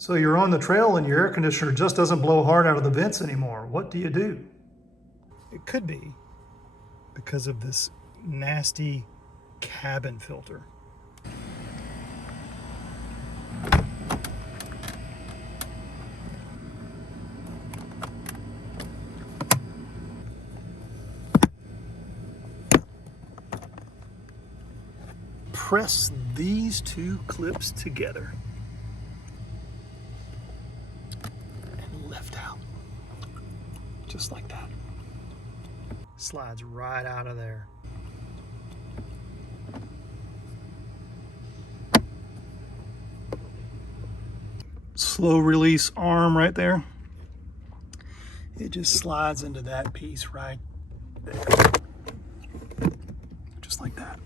So you're on the trail and your air conditioner just doesn't blow hard out of the vents anymore. What do you do? It could be because of this nasty cabin filter. Press these two clips together and lift out, just like that. Slides right out of there. Slow release arm right there. It just slides into that piece right there, just like that.